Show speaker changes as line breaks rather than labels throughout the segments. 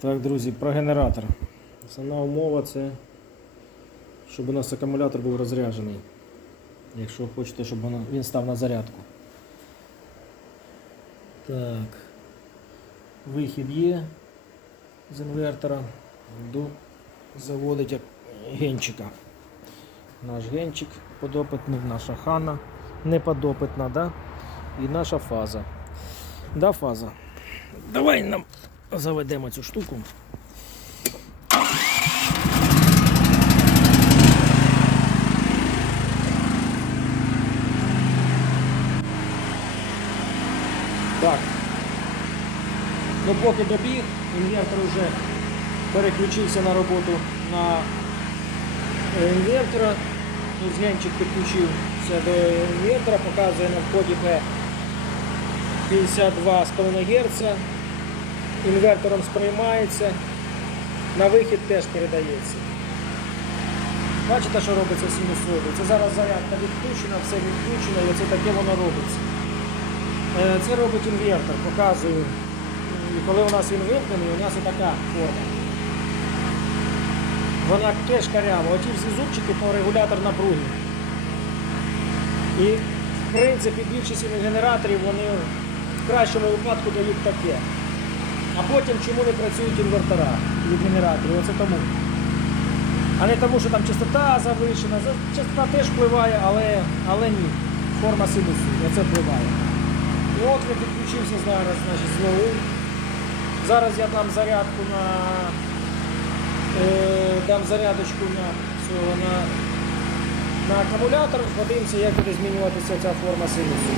Так, друзі, про генератор. Основна умова це, щоб у нас акумулятор був розряджений. Якщо хочете, щоб він став на зарядку. Так. Вихід є з інвертора. Йду заводити генчика. Наш генчик подопитний, наша хана неподопитна, да? і наша фаза. Да, фаза. Давай нам заведемо цю штуку. Так. Ну поки добіг, інвертор вже переключився на роботу на е, інвертора. Ось генчик підключився до інвертора, показує на вході P 52,5 Гц. Інвертором сприймається, на вихід теж передається. Бачите, що робиться синусоїди? Це зараз зарядка відключена, все відключено і оце таке воно робиться. Е, Це робить інвертор, показую. І коли у нас він вимкнений, у нас отака форма. Вона теж карява. Оті всі зубчики то регулятор напруги. І в принципі більшість генераторів вони в кращому випадку дають таке. А потім чому не працюють інвертора від генераторів? Оце тому. А не тому, що там частота завишена. За- Частота теж впливає, але, але ні. Форма синусу, оце впливає. І от він підключився зараз значить, знову. Зараз я дам зарядку на е, дам зарядочку на, цього, на, на акумулятор, подивимося, як буде змінюватися ця форма синусу.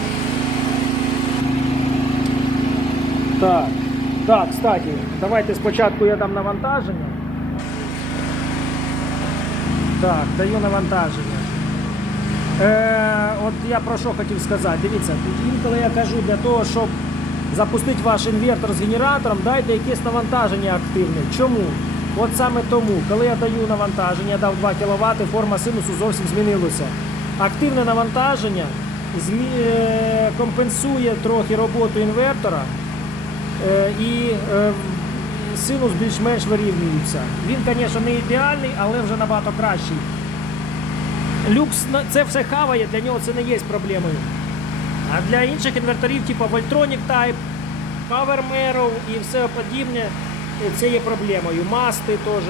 Так, так, кстати, давайте спочатку я дам навантаження. Так, даю навантаження. Е, от я про що хотів сказати. Дивіться, інколи я кажу для того, щоб запустити ваш інвертор з генератором, дайте якесь навантаження активне. Чому? От саме тому, коли я даю навантаження, я дав 2 кВт, форма синусу зовсім змінилася. Активне навантаження е, компенсує трохи роботу інвертора і е, синус більш-менш вирівнюється. Він, звісно, не ідеальний, але вже набагато кращий. Люкс це все хаває, для нього це не є проблемою. А для інших інверторів, типу Voltronic Type, Power Merrow і все подібне, е, це є проблемою. Масти теж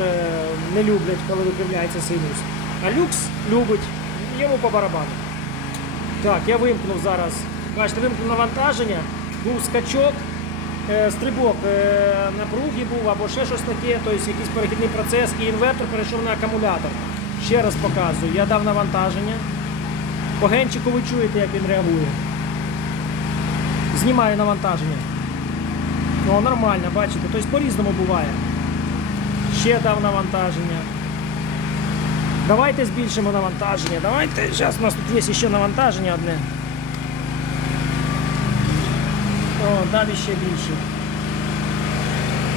не люблять, коли виправляється синус. А люкс любить, йому по барабану. Так, я вимкнув зараз. Бачите, вимкнув навантаження, був скачок, е, стрибок е, напруги був або ще щось таке, тобто якийсь перехідний процес, і інвертор перейшов на акумулятор. Ще раз показую, я дав навантаження. По генчику ви чуєте, як він реагує. Знімаю навантаження. О, нормально, бачите, тобто по-різному буває. Ще дав навантаження. Давайте збільшимо навантаження. Давайте, зараз у нас тут є ще навантаження одне. О, далі ще більше.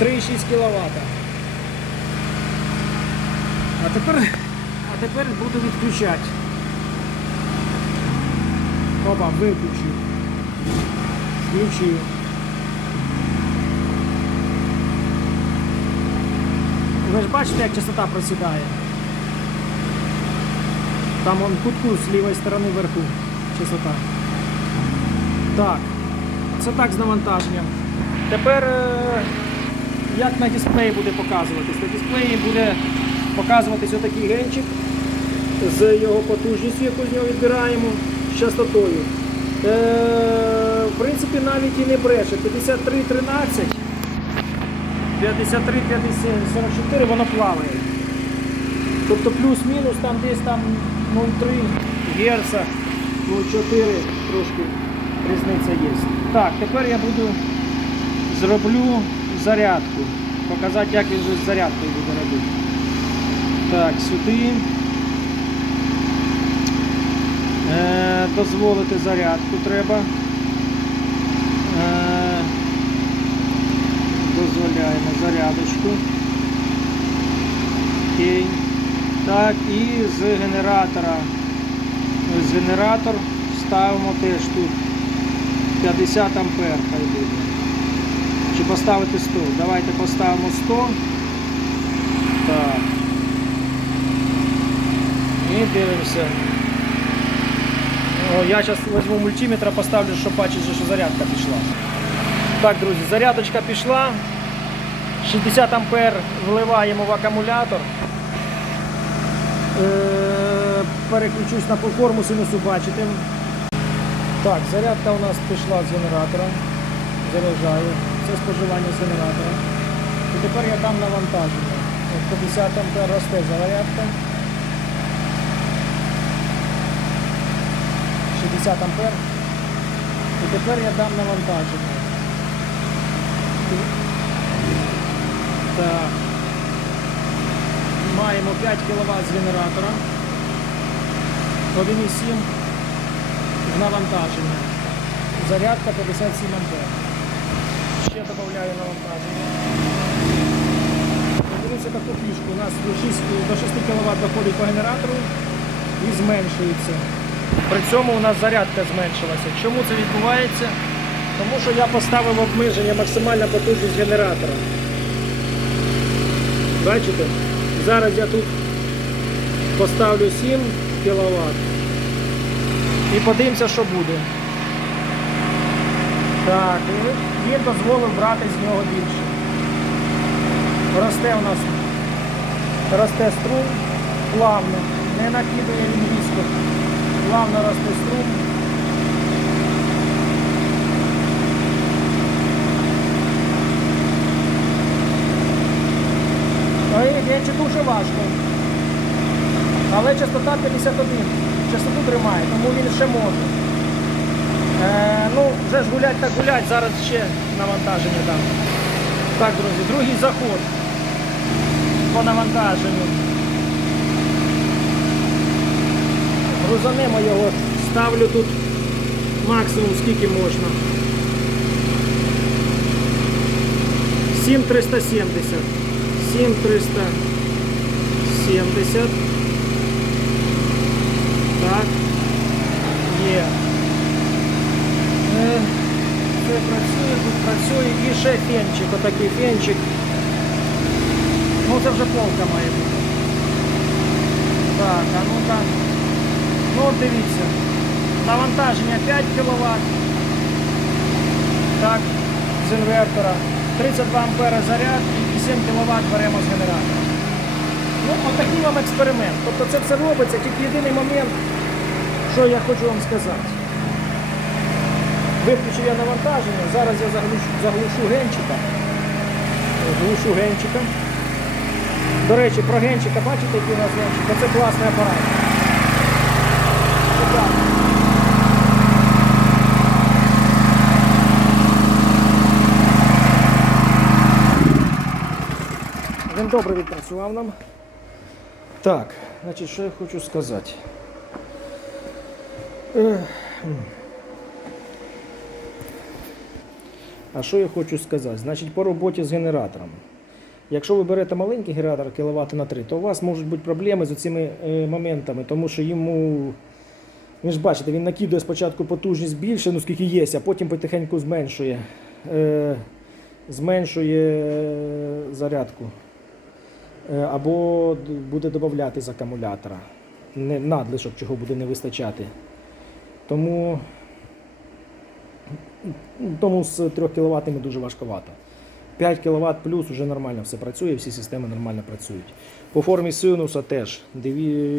3,6 кВт. А тепер, а тепер буду відключати. Опа, виключив. Включив. Ви ж бачите, як частота просідає? Там он кутку з лівої сторони вверху частота. Так, це так з навантаженням. Тепер е, як на дисплеї буде показуватись? На дисплеї буде показуватись отакий генчик з його потужністю, яку з нього відбираємо, з частотою. Е, в принципі, навіть і не бреше. 5313, 53 44 воно плаває. Тобто плюс-мінус там десь там 0,3 Гц, 0,4 трошки різниця є. Так, тепер я буду зроблю зарядку. Показати, як він же з зарядкою буде робити. Так, сюди. Е, дозволити зарядку треба. Е, дозволяємо зарядочку. Окей. Так, і з генератора. Ось генератор ставимо теж тут 50 ампер хай буде. Чи поставити 100. Давайте поставимо 100. Так. І дивимося. О, я зараз візьму мультиметр, поставлю, щоб бачити, що зарядка пішла. Так, друзі, зарядочка пішла. 60 ампер вливаємо в акумулятор. Е, переключусь на платформу синусу бачите. Так, зарядка у нас пішла з генератора. Заряджаю. Це споживання з генератора. І тепер я дам навантаження. 50 ампер росте зарядка. 60 ампер. І тепер я дам навантаження. Так. Маємо 5 кВт з генератора. 1,7 в навантаження. Зарядка 57 ампер. Ще додаю навантаження. Дивіться таку фішку. У нас до 6, до 6 кВт доходить по генератору і зменшується. При цьому у нас зарядка зменшилася. Чому це відбувається? Тому що я поставив обмеження максимальна потужність генератора. Бачите? Зараз я тут поставлю 7 кВт і подивимося, що буде. Так, він дозволив брати з нього більше. Росте у нас росте струм плавно, не накидує він різко. Плавно росте струм. Речі дуже важко. Але частота 51. Частоту тримає, тому він ще може. Е, ну, вже ж гулять так гулять, зараз ще навантаження дам. Так, друзі, другий заход по навантаженню. Грузанемо його, ставлю тут максимум скільки можна. 7370. 7370. Так. Є. Е, Це працює, тут працює. І ще фенчик, отакий фенчик. Ну це вже полка має бути. Так, а ну-ка. Ну от дивіться. Навантаження 5 кВт. Так, з інвертора. 32 ампера зарядки і 7 кВт беремо з генератора. Ну, отакий вам експеримент. Тобто це все робиться, тільки єдиний момент, що я хочу вам сказати. Виключив я навантаження, зараз я заглушу, заглушу генчика. Глушу генчика. До речі, про генчика, бачите, який у нас генчик? Це класний апарат. Він добре відпрацював нам. Так, значить, що я хочу сказати. А що я хочу сказати? Значить, по роботі з генератором. Якщо ви берете маленький генератор кіловат на 3, то у вас можуть бути проблеми з цими е, моментами, тому що йому, ви ж бачите, він накидує спочатку потужність більше, ну скільки є, а потім потихеньку зменшує, е, зменшує е, зарядку. Або буде додати з акумулятора. Надлишок, чого буде не вистачати. Тому, тому з 3 кВт дуже важковато. 5 кВт плюс вже нормально все працює, всі системи нормально працюють. По формі синуса теж.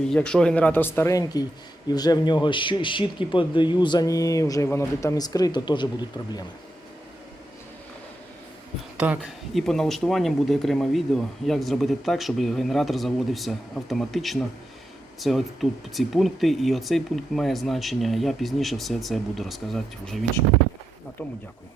Якщо генератор старенький і вже в нього щітки подюзані, вже воно де там іскрить, то теж будуть проблеми. Так, і по налаштуванням буде окреме відео, як зробити так, щоб генератор заводився автоматично. Це от тут ці пункти і оцей пункт має значення. Я пізніше все це буду розказати вже в іншому. На тому дякую.